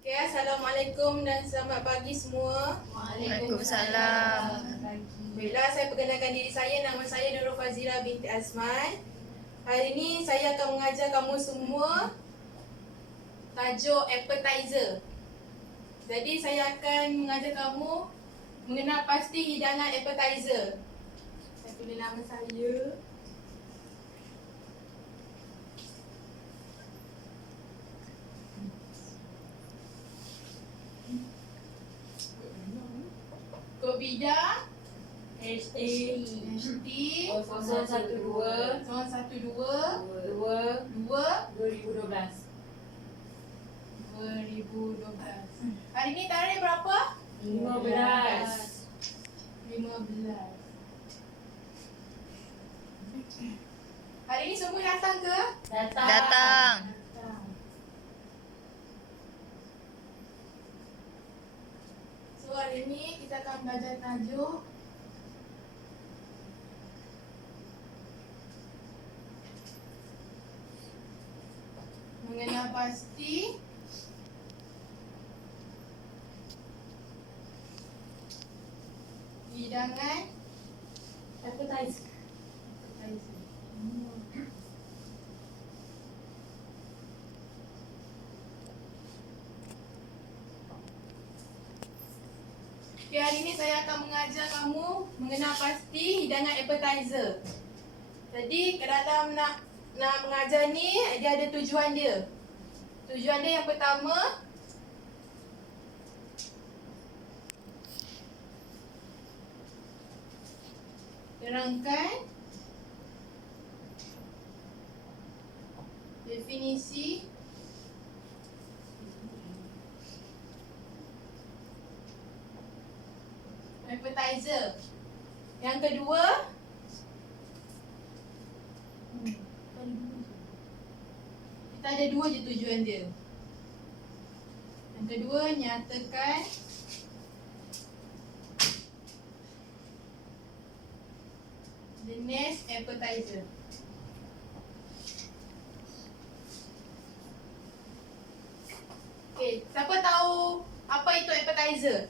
Okay, Assalamualaikum dan selamat pagi semua. Waalaikumsalam. Baiklah, saya perkenalkan diri saya. Nama saya Nurul Fazira binti Azman. Hari ini saya akan mengajar kamu semua tajuk appetizer. Jadi saya akan mengajar kamu mengenal pasti hidangan appetizer. Saya tulis nama saya. Kod bidang HT HT 012 012 2 2 2012. 2012. Hari ini tarikh berapa? 15. 15. Hari ini semua datang ke? Datang. Datang. Datang. So hari ini kita akan belajar tajuk mengenal pasti hidangan Appetizer. Okay, hari ini saya akan mengajar kamu mengenal pasti hidangan appetizer. Jadi ke dalam nak mengajar ni dia ada tujuan dia. Tujuan dia yang pertama terangkan definisi appetizer. Yang kedua kita ada dua je tujuan dia. Yang kedua nyatakan jenis appetizer. Okey, siapa tahu apa itu appetizer?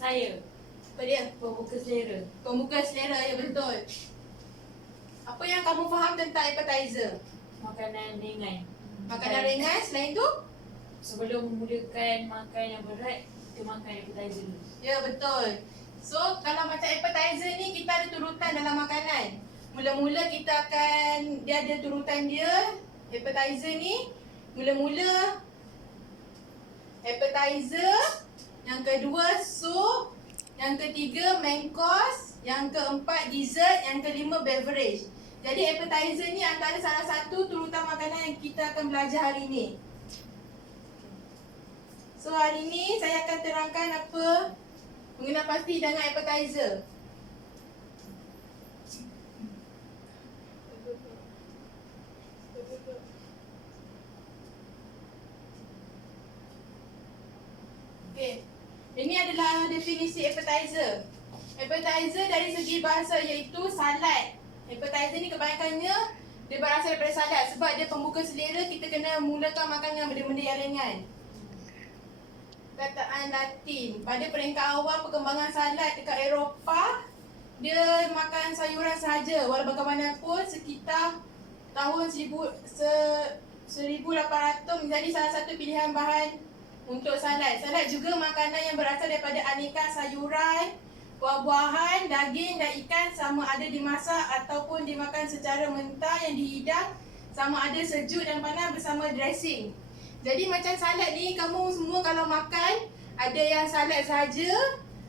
Saya. Apa dia? Pembuka selera. Pembuka selera, ya betul. Apa yang kamu faham tentang appetizer? Makanan ringan. Makanan ringan, selain tu? Sebelum memulakan makan yang berat, kita makan appetizer dulu. Ya betul. So kalau macam appetizer ni kita ada turutan dalam makanan. Mula-mula kita akan, dia ada turutan dia. Appetizer ni mula-mula appetizer, yang kedua soup, yang ketiga main course, yang keempat dessert, yang kelima beverage. Jadi appetizer ni antara salah satu turutan makanan yang kita akan belajar hari ni. So hari ni saya akan terangkan apa mengenal pasti hidangan appetizer. Okey. Ini adalah definisi appetizer. Appetizer dari segi bahasa iaitu salad. Appetizer ni kebanyakannya dia berasal daripada salad sebab dia pembuka selera, kita kena mulakan makan dengan benda-benda yang ringan. Kataan Latin. Pada peringkat awal perkembangan salad dekat Eropah, dia makan sayuran sahaja. Walau bagaimanapun sekitar tahun 1800 menjadi salah satu pilihan bahan untuk salad. Salad juga makanan yang berasal daripada aneka sayuran, buah-buahan, daging dan ikan, sama ada dimasak ataupun dimakan secara mentah yang dihidang, sama ada sejuk dan panas bersama dressing. Jadi macam salad ni, kamu semua kalau makan, ada yang salad saja,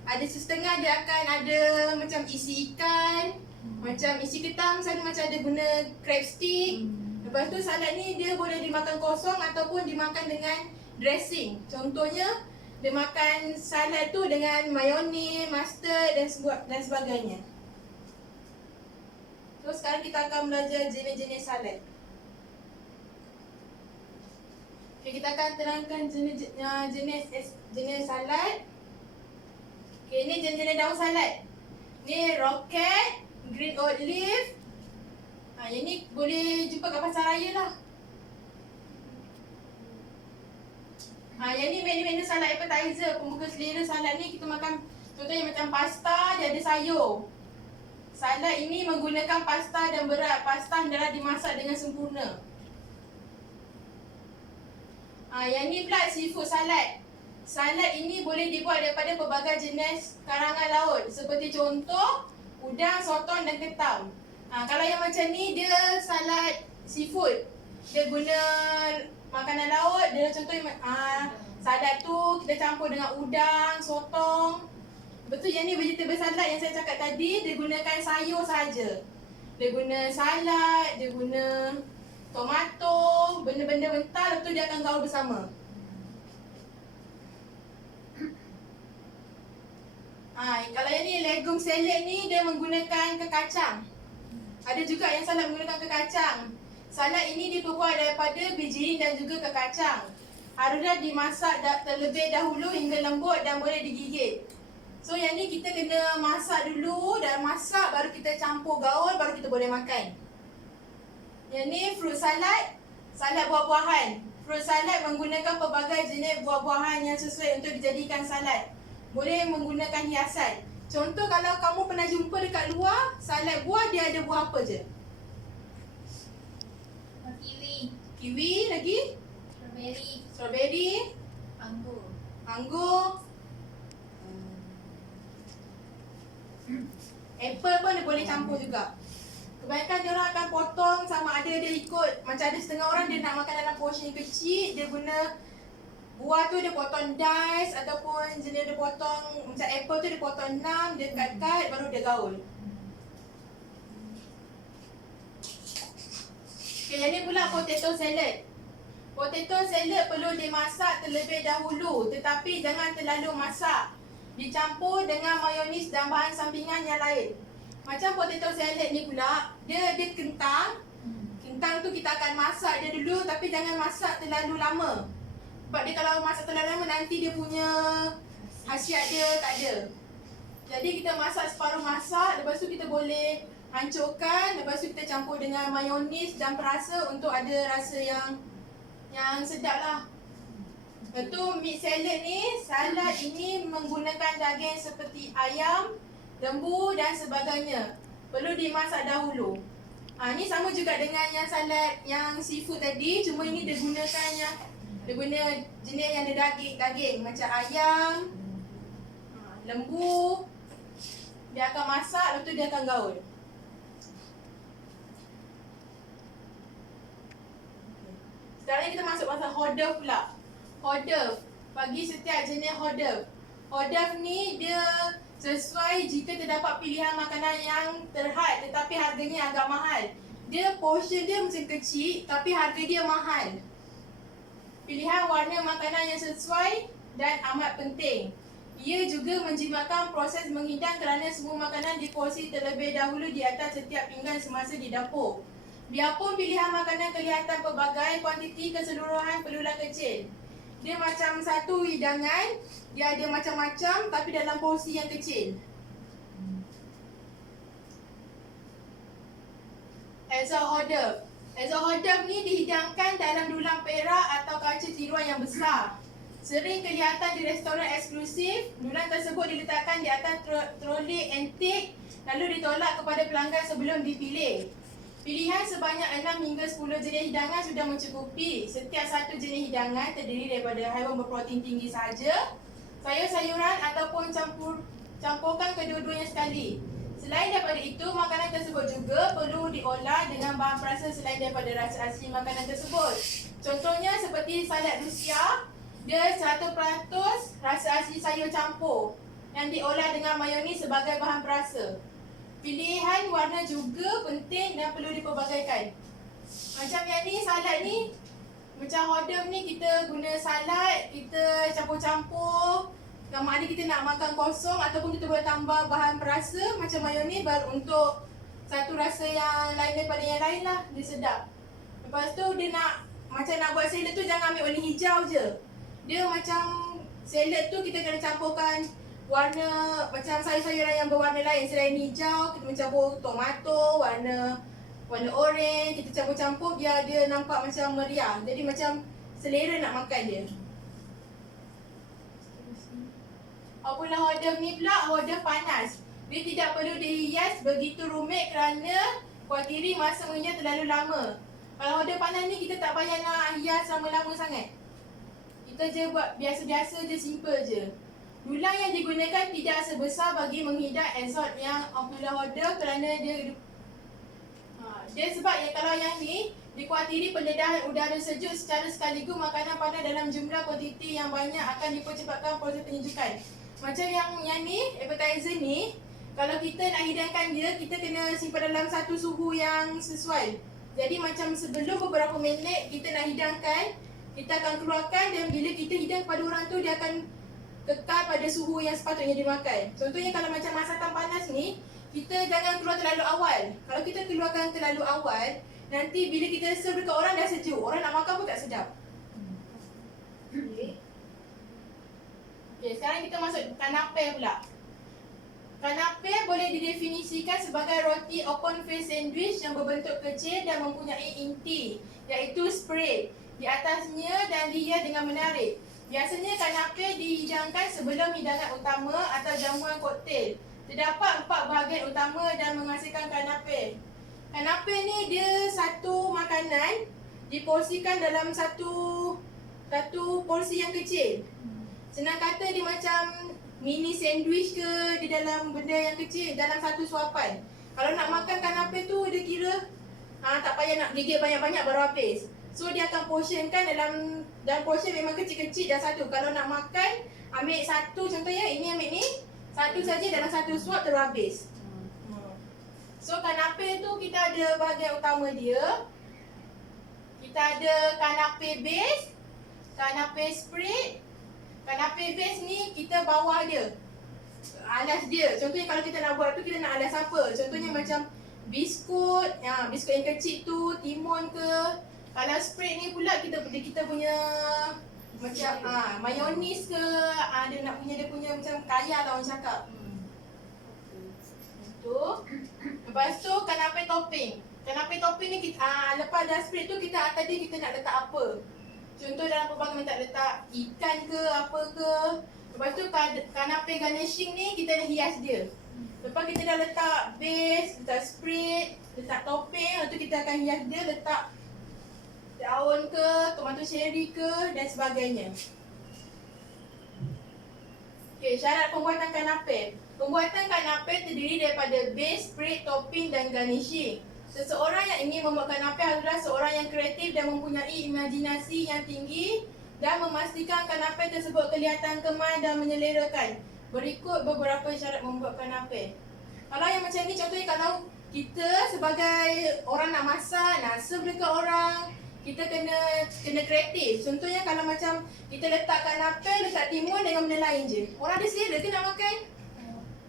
ada setengah dia akan ada macam isi ikan, macam isi ketam, misalnya macam ada guna crab stick. Lepas tu salad ni dia boleh dimakan kosong ataupun dimakan dengan dressing. Contohnya, dia makan salad tu dengan mayonnaise, mustard dan sebagainya. So sekarang kita akan belajar jenis-jenis salad. Okay, kita akan terangkan jenis salad. Okay, ni jenis-jenis daun salad. Ni rocket, green olive. Yang ni boleh jumpa kat pasar raya lah. Yang ni menu-menu salad appetizer, pembuka selera salad ni kita makan contohnya macam pasta, dia ada sayur. Salad ini menggunakan pasta dan berat. Pasta hendaklah dimasak dengan sempurna. Yang ni pula seafood salad. Salad ini boleh dibuat daripada pelbagai jenis karangan laut. Seperti contoh, udang, sotong dan ketam. Kalau yang macam ni, dia salad seafood. Dia guna makanan laut. Dia contohnya, salad tu kita campur dengan udang, sotong. Betul, yang ni vegetable salad yang saya cakap tadi, dia gunakan sayur saja. Dia guna salad, dia guna tomato, benda-benda mentah, lepas tu dia akan gaul bersama. Kalau yang ni legume salad ni, dia menggunakan kekacang. Ada juga yang salad menggunakan kekacang. Salad ini diperbuat daripada biji dan juga kekacang. Harusnya dimasak terlebih dahulu hingga lembut dan boleh digigit. So yang ni kita kena masak dulu, dan masak baru kita campur gaul, baru kita boleh makan. Yang ni fruit salad, salad buah-buahan. Fruit salad menggunakan pelbagai jenis buah-buahan yang sesuai untuk dijadikan salad. Boleh menggunakan hiasan. Contoh kalau kamu pernah jumpa dekat luar, salad buah dia ada buah apa je? Kiwi, Kiwi lagi? strawberry, Strawberry, anggur. anggur. Apple pun dia boleh campur juga. Kebanyakan dia orang akan potong sama ada dia ikut. Macam ada setengah orang dia nak makan dalam portion kecil, dia guna buah tu dia potong dice, ataupun jenis dia potong macam apple tu dia potong 6, dia cut-cut baru dia gaul. Okay, yang ni pula potato salad. Potato salad perlu dimasak terlebih dahulu, tetapi jangan terlalu masak. Dicampur dengan mayonis dan bahan sampingan yang lain. Macam potato salad ni pula, dia kentang. Kentang tu kita akan masak dia dulu, tapi jangan masak terlalu lama. Sebab dia kalau masak terlalu lama, nanti dia punya khasiat dia tak ada. Jadi kita masak separuh masak, lepas tu kita boleh hancurkan, lepas tu kita campur dengan mayonis dan perasa untuk ada rasa yang sedap lah. Lepas tu meat salad ni, salad ini menggunakan daging seperti ayam, lembu dan sebagainya. Perlu dimasak dahulu. Ni sama juga dengan yang salad yang seafood tadi, cuma ini dia guna jenis yang ada daging macam ayam, lembu. Dia akan masak, lepas tu dia akan gaul. Sekarang ni kita masuk pasal hors d'oeuvre pula. Hors d'oeuvre, bagi setiap jenis hors d'oeuvre. Hors d'oeuvre ni dia sesuai jika terdapat pilihan makanan yang terhad tetapi harganya agak mahal. Dia portion dia macam kecil tapi harga dia mahal. Pilihan warna makanan yang sesuai dan amat penting. Ia juga menjimatkan proses menghidang kerana semua makanan diporsi terlebih dahulu di atas setiap pinggan semasa di dapur. Biarpun pilihan makanan kelihatan pelbagai, kuantiti keseluruhan perlulah kecil. Dia macam satu hidangan, dia ada macam-macam tapi dalam porsi yang kecil. As a hors d'oeuvre. As a hors d'oeuvre ni dihidangkan dalam dulang perak atau kaca tiruan yang besar. Sering kelihatan di restoran eksklusif. Dulang tersebut diletakkan di atas troli antik lalu ditolak kepada pelanggan sebelum dipilih. Pilihan sebanyak 6 hingga 10 jenis hidangan sudah mencukupi. Setiap satu jenis hidangan terdiri daripada haiwan berprotein tinggi sahaja, sayur-sayuran ataupun campurkan kedua-duanya sekali. Selain daripada itu, makanan tersebut juga perlu diolah dengan bahan perasa selain daripada rasa asli makanan tersebut. Contohnya seperti salad Rusia, dia 100% rasa asli sayur campur yang diolah dengan mayonis sebagai bahan perasa. Pilihan warna juga penting dan perlu dipelbagaikan. Macam yang ni, salad ni, macam hors d'oeuvre ni kita guna salad, kita campur-campur. Sama ada kita nak makan kosong ataupun kita boleh tambah bahan perasa macam mayonis baru untuk satu rasa yang lain daripada yang lain lah. Dia sedap. Lepas tu dia macam nak buat salad tu jangan ambil warna hijau je. Dia macam salad tu kita kena campurkan warna macam sayur-sayuran yang berwarna lain. Selain hijau, kita mencampur tomato, warna orange, kita campur-campur biar dia nampak macam meriah. Jadi macam selera nak makan dia. Apabila hodam ni pula hodam panas. Dia tidak perlu dihias begitu rumit kerana kuatiri masa mengunyah terlalu lama. Kalau hodam panas ni kita tak payah nak hias lama-lama sangat. Kita je buat biasa-biasa je, simple je. Dulang yang digunakan tidak sebesar bagi menghidap exhaust yang ampulla hodam kerana dia sebab kalau yang ni dikuatiri pendedahan udara sejuk secara sekaligus makanan panas dalam jumlah kuantiti yang banyak akan dipercepatkan proses penyejukan. Macam yang ni, appetizer ni, kalau kita nak hidangkan dia, kita kena simpan dalam satu suhu yang sesuai. Jadi macam sebelum beberapa minit kita nak hidangkan, kita akan keluarkan dan bila kita hidang pada orang tu, dia akan kekal pada suhu yang sepatutnya dimakan. Contohnya kalau macam masakan panas ni, kita jangan keluar terlalu awal. Kalau kita keluarkan terlalu awal, nanti bila kita serve dekat orang dah sejuk, orang nak makan pun tak sedap. Okay, sekarang kita masuk kanape pula. Kanape boleh didefinisikan sebagai roti open face sandwich yang berbentuk kecil dan mempunyai inti, iaitu spread di atasnya dan dihias dengan menarik. Biasanya kanape dihidangkan sebelum hidangan utama atau jamuan koktail. Terdapat 4 bahagian utama dan menghasilkan kanape. Kanape ni dia satu makanan diporsikan dalam satu porsi yang kecil. Senang kata dia macam mini sandwich ke di dalam benda yang kecil dalam satu suapan. Kalau nak makan kanape tu dia kira tak payah nak gigit banyak-banyak baru habis. So dia akan portionkan dalam portion memang kecil-kecil dah satu. Kalau nak makan ambil satu, contohnya ini ambil ni, satu saja dalam satu suap terus habis. So kanape tu kita ada bahagian utama dia. Kita ada kanape base, kanape spread. Kanape base ni kita bawah dia, alas dia. Contohnya kalau kita nak buat tu, kita nak alas apa? Contohnya macam biskut, biskut yang kecil tu, timun ke. Kalau spread ni pula kita punya macam mayonis ke, dia nak dia punya macam kaya lah orang cakap. Tu. Lepas tu kanape topping. Kanape topping ni kita lepas dah spread tu kita tadi kita nak letak apa? Contoh dalam pelbagai tak letak ikan ke apa ke. Lepas tu kanape garnishing ni kita dah hias dia. Lepas kita dah letak base, letak spread, letak topping, lepas tu kita akan hias dia, letak daun ke, tomato cherry ke dan sebagainya. Okey, syarat pembuatan kanape. Pembuatan kanape terdiri daripada base, spread, topping dan garnishing. Seseorang yang ingin membuat kanape adalah seorang yang kreatif dan mempunyai imajinasi yang tinggi dan memastikan kanape tersebut kelihatan kemas dan menyelerakan. Berikut beberapa syarat membuat kanape. Kalau yang macam ni, contohnya kalau kita sebagai orang nak masak, nak serve dekat orang, kita kena kreatif. Contohnya kalau macam kita letak kanape, letak timun dengan benda lain je, orang ada selera ke nak makan?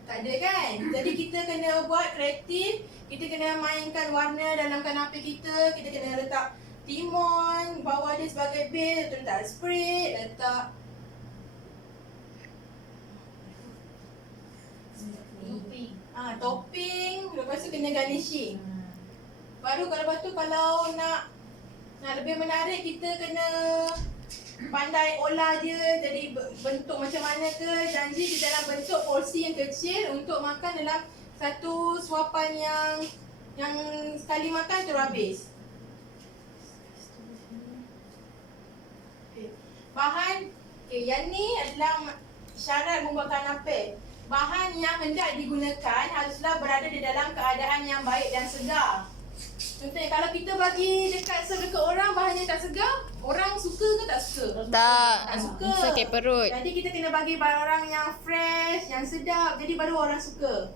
Tak ada kan? Jadi kita kena buat kreatif. Kita kena mainkan warna dalam kanape kita. Kita kena letak timun bawah dia sebagai base, letak spread, letak topping, lepas tu kena garnishing. Baru lepas tu kalau nak lebih menarik, kita kena pandai olah dia jadi bentuk macam mana ke. Janji di dalam bentuk porsi yang kecil untuk makan dalam satu suapan yang sekali makan terus habis. Bahan, yang ni adalah syarat membuat kanape. Bahan yang hendak digunakan haruslah berada di dalam keadaan yang baik dan segar. Contohnya kalau kita bagi serve dekat orang bahannya tak segar, orang suka ke tak suka? Tak suka. Sakit perut. Jadi kita kena bagi barang yang fresh, yang sedap, jadi baru orang suka.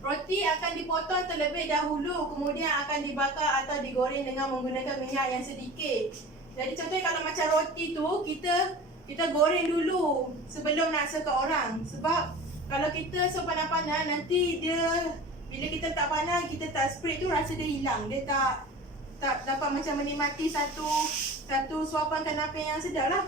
Roti akan dipotong terlebih dahulu, kemudian akan dibakar atau digoreng dengan menggunakan minyak yang sedikit. Jadi contohnya kalau macam roti tu, kita goreng dulu sebelum nak serve ke orang. Sebab kalau kita serve panas-panas, nanti dia bila kita tak panas, kita tak spread tu rasa dia hilang. Dia tak dapat macam menikmati satu suapan kanape yang sedap lah.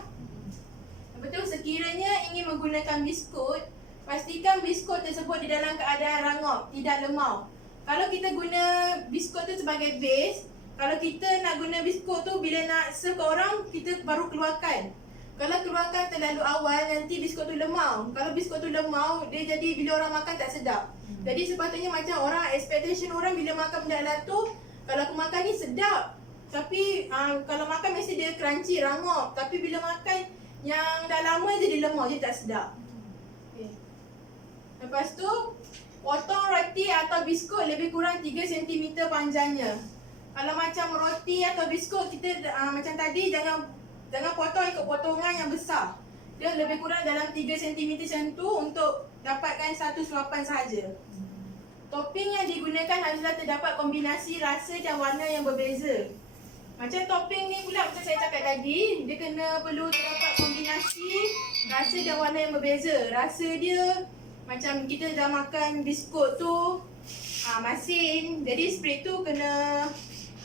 Betul, sekiranya ingin menggunakan biskut, pastikan biskut tersebut di dalam keadaan rangup, tidak lemau. Kalau kita guna biskut tu sebagai base, kalau kita nak guna biskut tu bila nak serve ke orang, kita baru keluarkan. Kalau keluarkan terlalu awal, nanti biskut tu lemau. Kalau biskut tu lemau, dia jadi bila orang makan tak sedap. Jadi sepatutnya macam orang, expectation orang bila makan benda dalam tu, kalau aku makan ni sedap. Tapi kalau makan mesti dia crunchy, rangup. Tapi bila makan yang dah lama jadi lemau, jadi tak sedap. Okay. Lepas tu, potong roti atau biskut lebih kurang 3 cm panjangnya. Kalau macam roti atau biskut, kita macam tadi jangan potong ikut potongan yang besar. Dia lebih kurang dalam 3 cm macam tu untuk dapatkan satu suapan sahaja. Topping yang digunakan adalah terdapat kombinasi rasa dan warna yang berbeza. Macam topping ni pula macam saya cakap tadi, dia perlu terdapat kombinasi rasa dan warna yang berbeza. Rasa dia macam kita dah makan biskut tu masin, jadi spread tu kena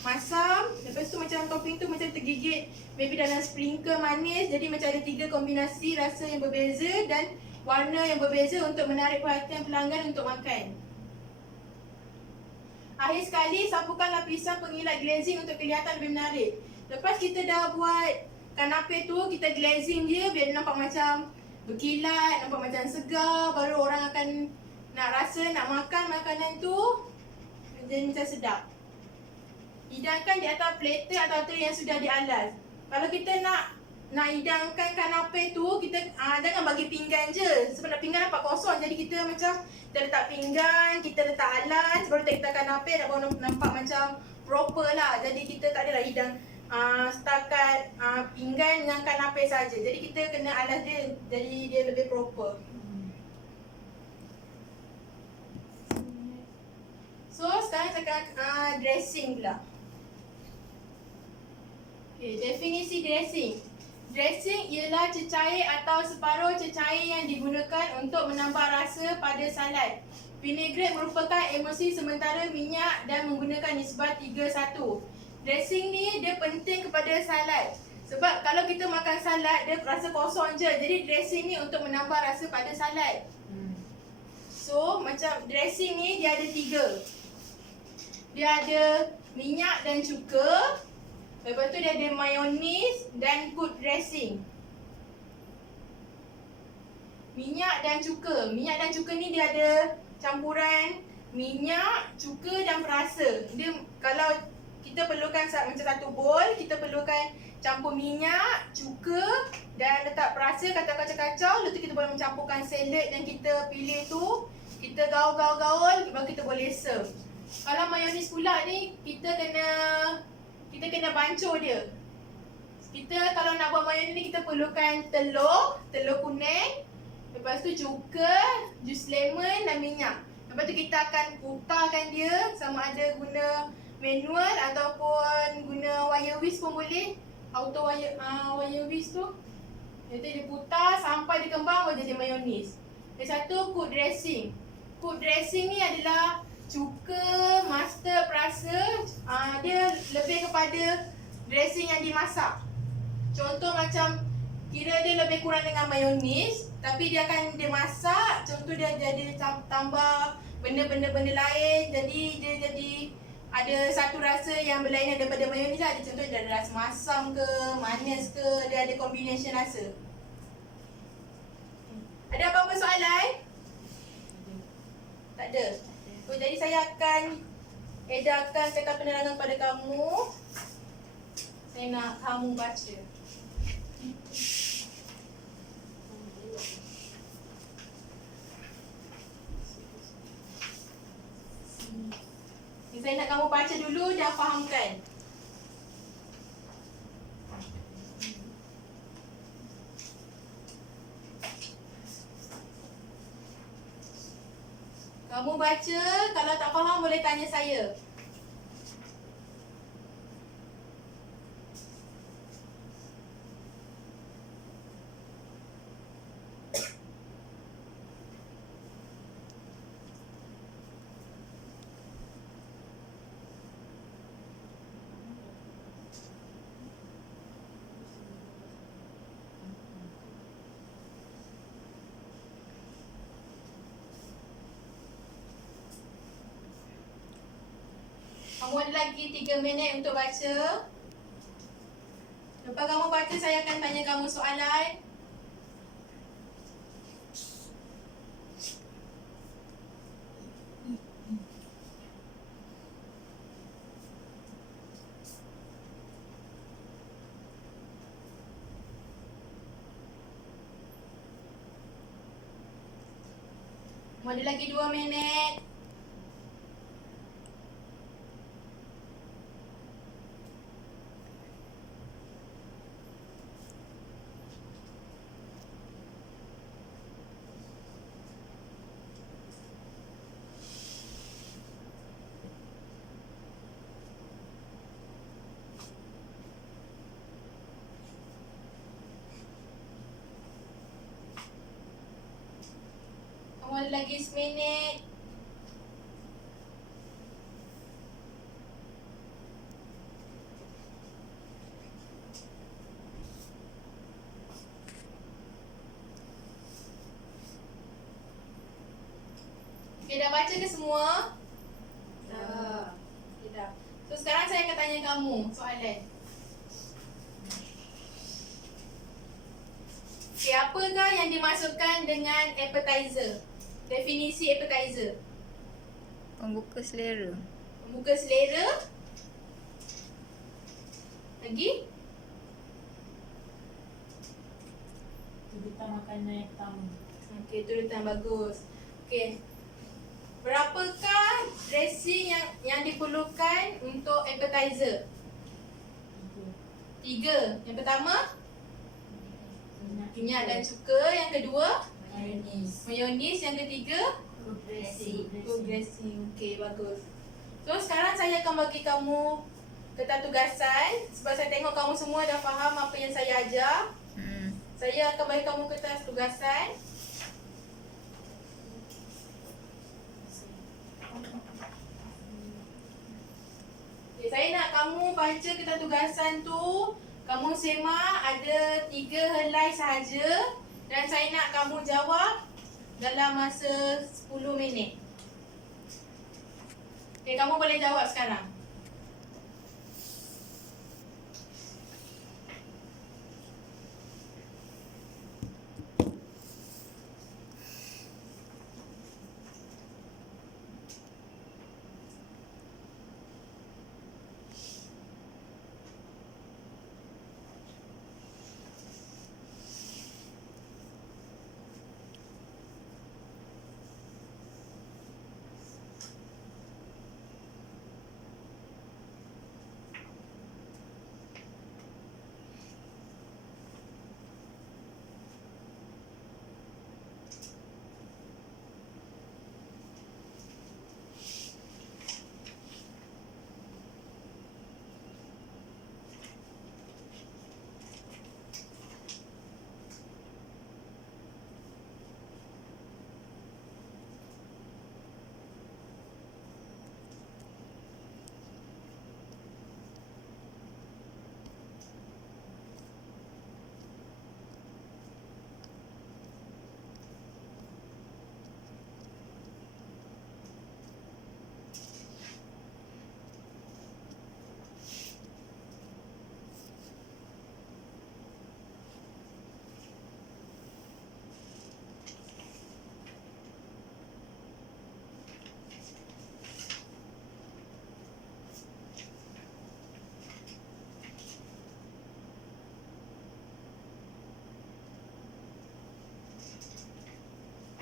masam. Lepas tu macam topping tu macam tergigit maybe dalam sprinkle manis. Jadi macam ada 3 kombinasi rasa yang berbeza dan warna yang berbeza untuk menarik perhatian pelanggan untuk makan. Akhir sekali, sapukan lapisan pengilat glazing untuk kelihatan lebih menarik. Lepas kita dah buat kanape tu, kita glazing dia biar dia nampak macam berkilat, nampak macam segar. Baru orang akan nak rasa, nak makan makanan tu jadi macam sedap. Hidangkan di atas platter atau tray yang sudah dialas. Kalau kita nak hidangkan kanape tu, kita jangan bagi pinggan je. Sebab pinggan nampak kosong. Jadi kita macam kita letak pinggan, kita letak alas, baru kita letak kanape, baru nampak macam proper lah. Jadi kita tak adalah hidang setakat pinggan dengan kanape saja. Jadi kita kena alas dia, jadi dia lebih proper. So sekarang saya akan dressing pula. Okay, definisi dressing. Dressing ialah cecair atau separuh cecair yang digunakan untuk menambah rasa pada salad. Vinaigrette merupakan emulsi sementara minyak dan menggunakan nisbah 3:1. Dressing ni dia penting kepada salad. Sebab kalau kita makan salad, dia rasa kosong je. Jadi dressing ni untuk menambah rasa pada salad. So macam dressing ni dia ada 3. Dia ada minyak dan cuka. Lepas tu dia ada mayonis dan good dressing. Minyak dan cuka. Minyak dan cuka ni dia ada campuran minyak, cuka dan perasa. Dia kalau kita perlukan macam satu bowl, kita perlukan campur minyak, cuka dan letak perasa, kacau-kacau. Lepas tu kita boleh mencampurkan salad yang kita pilih tu. Kita gaul-gaul-gaul, baru kita boleh serve. Kalau mayonis pula ni, kita kena bancur dia. Kita kalau nak buat mayonis ni, kita perlukan telur kuning. Lepas tu cuka, jus lemon dan minyak. Lepas tu kita akan putarkan dia, sama ada guna manual ataupun guna wire whisk pun boleh. Auto wire whisk tu. Jadi dia putar sampai dia kembang baru jadi mayonis. Yang satu cook dressing. Cook dressing ni adalah cuka, mustard, perasa. Dia lebih kepada dressing yang dimasak. Contoh macam kira dia lebih kurang dengan mayonis, tapi dia akan masak. Contoh dia jadi tambah benda-benda lain. Jadi dia jadi ada satu rasa yang berlainan daripada mayonis lah. Contoh dia ada rasa masam ke, manis ke, dia ada combination rasa. Ada apa-apa soalan? Tak ada. Jadi saya akan edarkan kata penerangan pada kamu. Saya nak kamu baca. Saya nak kamu baca dulu dan fahamkan. Kamu baca, kalau tak faham boleh tanya saya. Kamu ada lagi 3 minit untuk baca. Lepas kamu baca, saya akan tanya kamu soalan. Ada lagi 2 minit. Kamu ada lagi seminit. Okay, dah baca ke semua? Dah. Okay, dah. So sekarang saya akan tanya kamu soalan. Okay, apakah yang dimaksudkan dengan appetizer? Definisi appetizer. Pembuka selera. Pembuka selera. Lagi? Turutan makanan yang pertama. Okey, turutan bagus. Okey. Berapakah dressing yang diperlukan untuk appetizer? 3. Yang pertama, minyak dan cuka. Yang kedua, mayonis. Yang ketiga, cook dressing. Okey, bagus. So, sekarang saya akan bagi kamu kertas tugasan. Sebab saya tengok kamu semua dah faham apa yang saya ajar. Saya akan bagi kamu kertas tugasan. Okay, saya nak kamu baca kertas tugasan tu. Kamu semak ada 3 helai sahaja. Dan saya nak kamu jawab dalam masa 10 minit. Okay, kamu boleh jawab sekarang.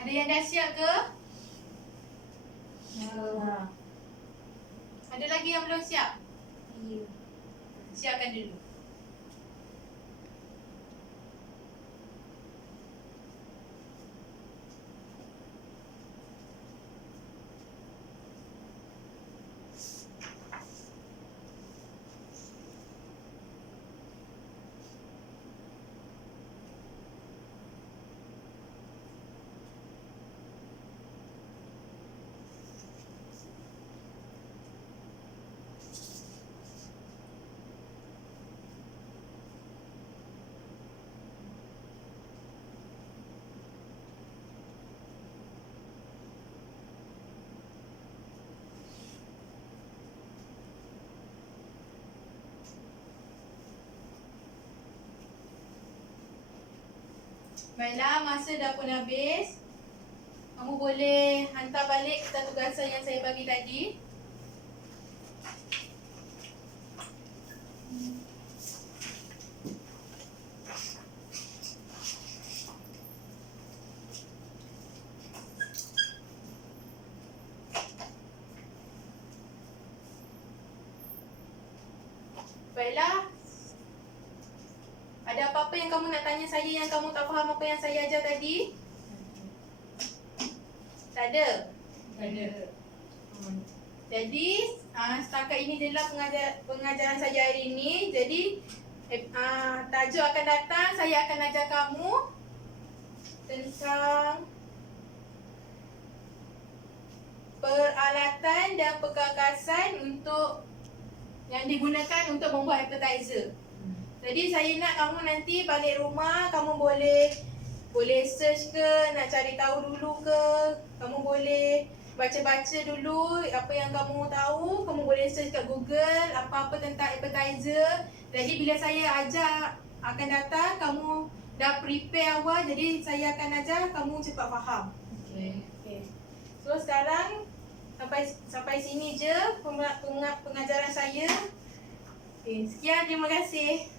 Ada yang dah siap ke? Ada lagi yang belum siap? Siapkan dulu. Baiklah, masa dah pun habis. Kamu boleh hantar balik kertas tugasan yang saya bagi tadi. Baiklah. Ada apa-apa yang kamu nak tanya saya yang kamu tak faham apa yang saya ajar tadi? Tak ada? Tak ada. Jadi, setakat ini adalah pengajaran saya hari ini. Jadi, tajuk akan datang, saya akan ajar kamu tentang peralatan dan perkakasan untuk yang digunakan untuk membuat appetizer. Jadi saya nak kamu nanti balik rumah, kamu boleh search ke, nak cari tahu dulu ke, kamu boleh baca-baca dulu apa yang kamu tahu, kamu boleh search kat Google apa-apa tentang appetizer. Jadi bila saya ajar akan datang, kamu dah prepare awal, jadi saya akan ajar kamu cepat faham. Okay. So sekarang sampai sini je pengajaran saya. Okay, sekian, terima kasih.